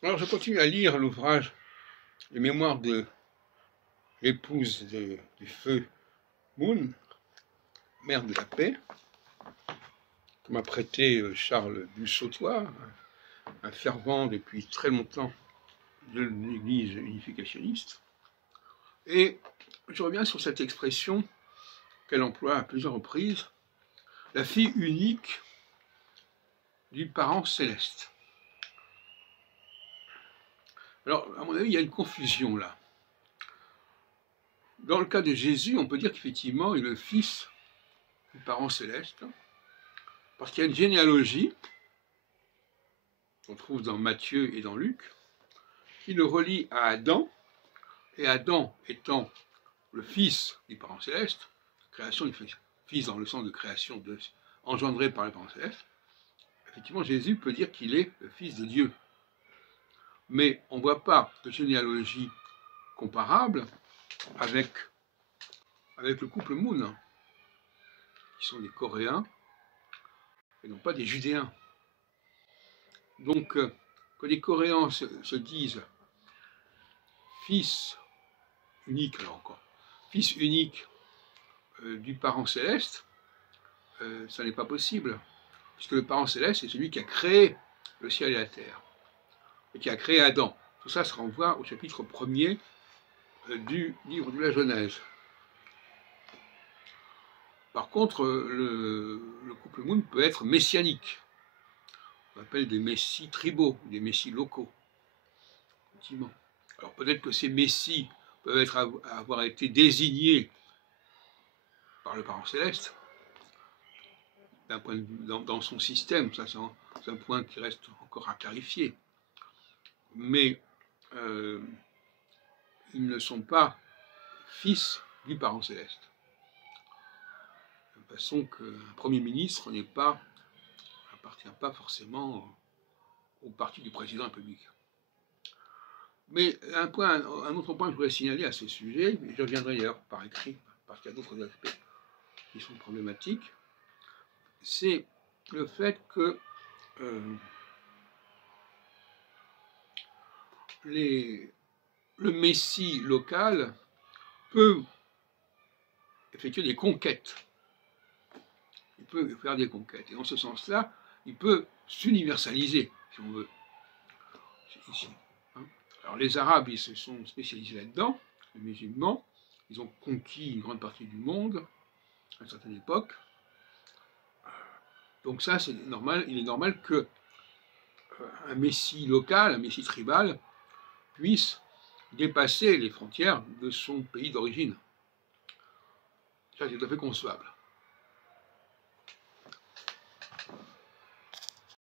Alors, je continue à lire l'ouvrage Les Mémoires de l'épouse du feu Moon, mère de la paix, que m'a prêté Charles Bussautoir, un fervent depuis très longtemps de l'Église unificationniste. Et je reviens sur cette expression qu'elle emploie à plusieurs reprises, la fille unique du parent céleste. Alors, à mon avis, il y a une confusion là. Dans le cas de Jésus, on peut dire qu'effectivement, il est le fils du parent céleste, parce qu'il y a une généalogie qu'on trouve dans Matthieu et dans Luc, qui le relie à Adam, et Adam étant le fils du parent céleste, création du fils dans le sens de création engendré par le parent céleste, effectivement, Jésus peut dire qu'il est le fils de Dieu. Mais on ne voit pas de généalogie comparable avec le couple Moon, qui sont des Coréens et non pas des Judéens. Donc, que les Coréens se disent fils unique, alors encore, fils unique du parent céleste, ça n'est pas possible, puisque le parent céleste, c'est celui qui a créé le ciel et la terre, et qui a créé Adam. Tout ça se renvoie au chapitre 1er du livre de la Genèse. Par contre, le couple Moon peut être messianique. On appelle des messies tribaux, des messies locaux. Effectivement. Alors peut-être que ces messies peuvent avoir été désignés par le parent céleste, d'un point de vue, dans son système, ça c'est un point qui reste encore à clarifier. Mais ils ne sont pas fils du parent céleste. De la façon qu'un Premier ministre n'appartient pas forcément au parti du président de la République. Mais un autre point que je voudrais signaler à ce sujet, et je reviendrai d'ailleurs par écrit, parce qu'il y a d'autres aspects qui sont problématiques, c'est le fait que le messie local peut effectuer des conquêtes. Il peut faire des conquêtes. Et dans ce sens-là, il peut s'universaliser, si on veut. Ici. Alors les Arabes, ils se sont spécialisés là-dedans, les musulmans, ils ont conquis une grande partie du monde à une certaine époque. Donc ça, c'est normal. Il est normal que un messie local, un messie tribal, puisse dépasser les frontières de son pays d'origine. Ça, c'est tout à fait concevable.